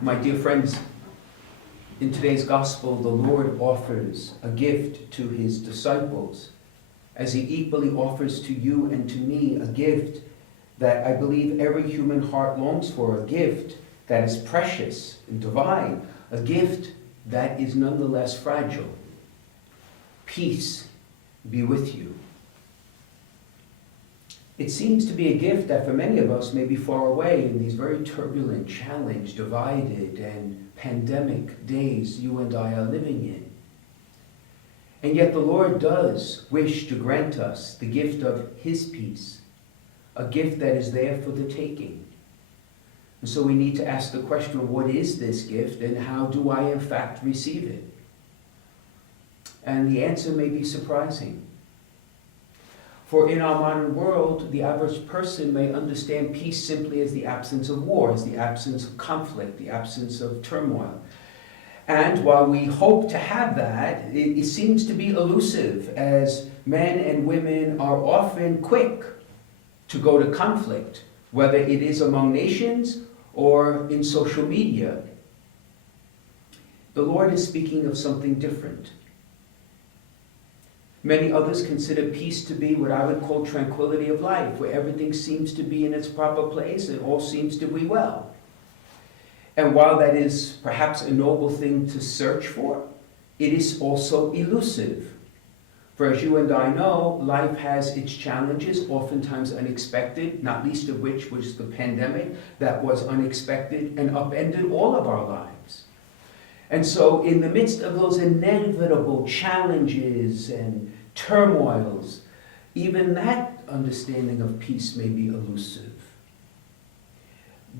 My dear friends, in today's gospel, the Lord offers a gift to his disciples, as he equally offers to you and to me a gift that I believe every human heart longs for, a gift that is precious and divine, a gift that is nonetheless fragile. Peace be with you. It seems to be a gift that for many of us may be far away in these very turbulent, challenged, divided, and pandemic days you and I are living in. And yet the Lord does wish to grant us the gift of his peace, a gift that is there for the taking. And so we need to ask the question, what is this gift and how do I in fact receive it? And the answer may be surprising. For in our modern world, the average person may understand peace simply as the absence of war, as the absence of conflict, the absence of turmoil. And while we hope to have that, it seems to be elusive, as men and women are often quick to go to conflict, whether it is among nations or in social media. The Lord is speaking of something different. Many others consider peace to be what I would call tranquility of life, where everything seems to be in its proper place and all seems to be well. And while that is perhaps a noble thing to search for, it is also elusive. For as you and I know, life has its challenges, oftentimes unexpected, not least of which was the pandemic that was unexpected and upended all of our lives. And so in the midst of those inevitable challenges and turmoils, even that understanding of peace may be elusive.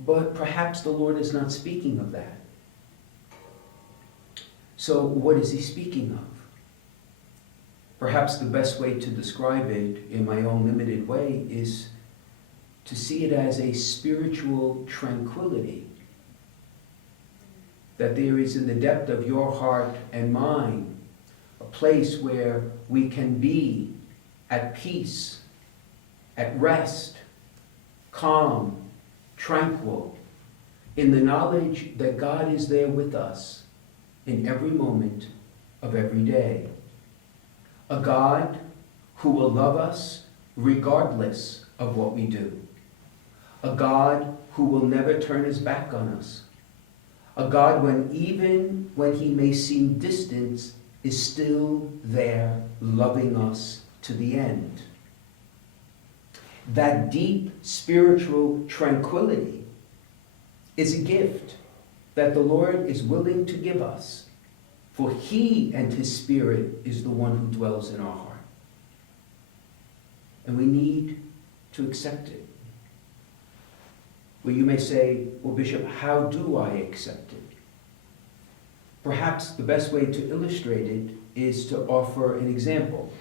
But perhaps the Lord is not speaking of that. So what is he speaking of? Perhaps the best way to describe it in my own limited way is to see it as a spiritual tranquility that there is in the depth of your heart and mine a place where we can be at peace, at rest, calm, tranquil, in the knowledge that God is there with us in every moment of every day. A God who will love us regardless of what we do. A God who will never turn his back on us. A God even when he may seem distant, is still there loving us to the end. That deep spiritual tranquility is a gift that the Lord is willing to give us, for he and his Spirit is the one who dwells in our heart. And we need to accept it. Well, you may say, well, Bishop, how do I accept it? Perhaps the best way to illustrate it is to offer an example.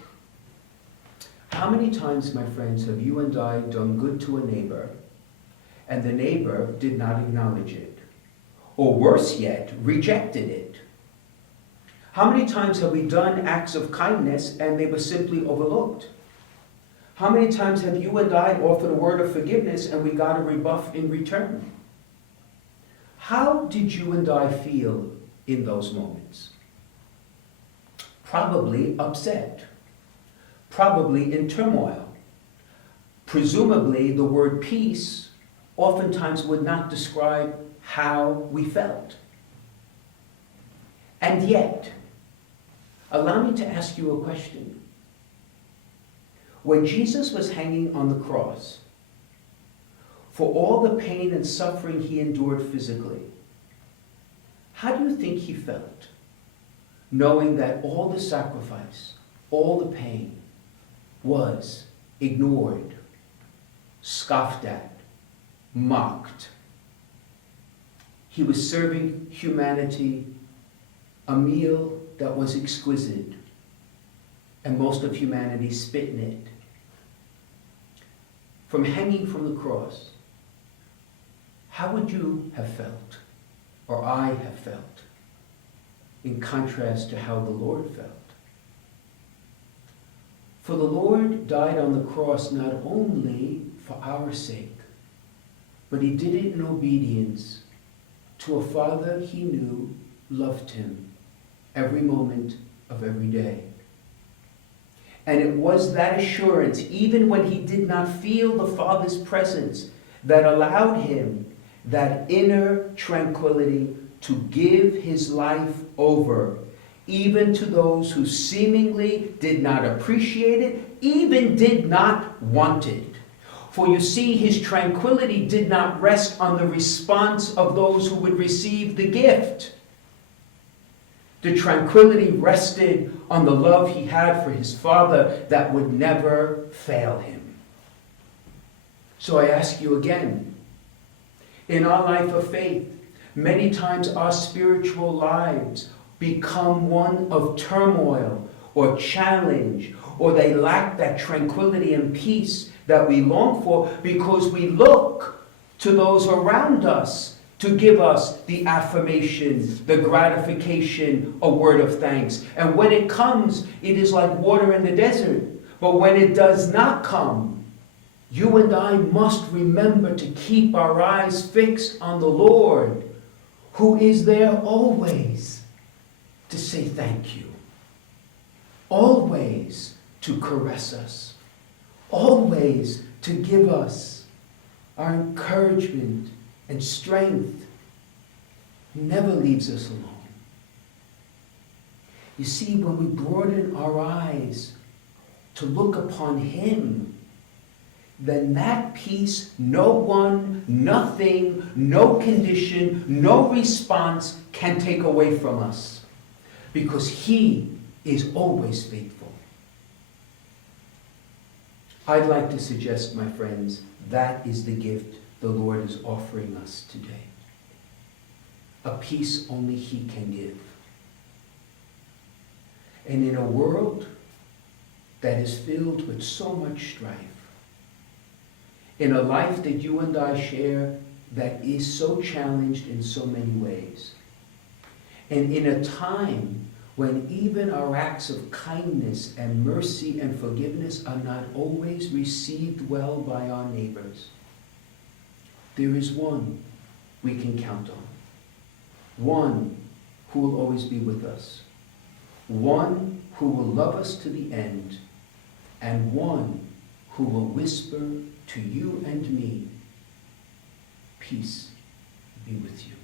How many times, my friends, have you and I done good to a neighbor, and the neighbor did not acknowledge it? Or worse yet, rejected it? How many times have we done acts of kindness and they were simply overlooked? How many times have you and I offered a word of forgiveness and we got a rebuff in return? How did you and I feel in those moments? Probably upset. Probably in turmoil. Presumably the word peace oftentimes would not describe how we felt. And yet, allow me to ask you a question. When Jesus was hanging on the cross, for all the pain and suffering he endured physically, how do you think he felt, knowing that all the sacrifice, all the pain was ignored, scoffed at, mocked? He was serving humanity a meal that was exquisite, and most of humanity spit in it. From hanging from the cross, how would you have felt, or I have felt, in contrast to how the Lord felt? For the Lord died on the cross not only for our sake, but he did it in obedience to a father he knew loved him every moment of every day. And it was that assurance, even when he did not feel the Father's presence, that allowed him that inner tranquility to give his life over, even to those who seemingly did not appreciate it, even did not want it. For you see, his tranquility did not rest on the response of those who would receive the gift. The tranquility rested on the love he had for his Father that would never fail him. So I ask you again, in our life of faith, many times our spiritual lives become one of turmoil or challenge, or they lack that tranquility and peace that we long for because we look to those around us to give us the affirmation, the gratification, a word of thanks. And when it comes, it is like water in the desert. But when it does not come, you and I must remember to keep our eyes fixed on the Lord, who is there always to say thank you, always to caress us, always to give us our encouragement and strength. He never leaves us alone. You see, when we broaden our eyes to look upon him, then that peace, no one, nothing, no condition, no response can take away from us, because he is always faithful. I'd like to suggest, my friends, that is the gift the Lord is offering us today. A peace only he can give. And in a world that is filled with so much strife, in a life that you and I share that is so challenged in so many ways, and in a time when even our acts of kindness and mercy and forgiveness are not always received well by our neighbors, there is one we can count on. One who will always be with us. One who will love us to the end. And one who will whisper to you and me, peace be with you.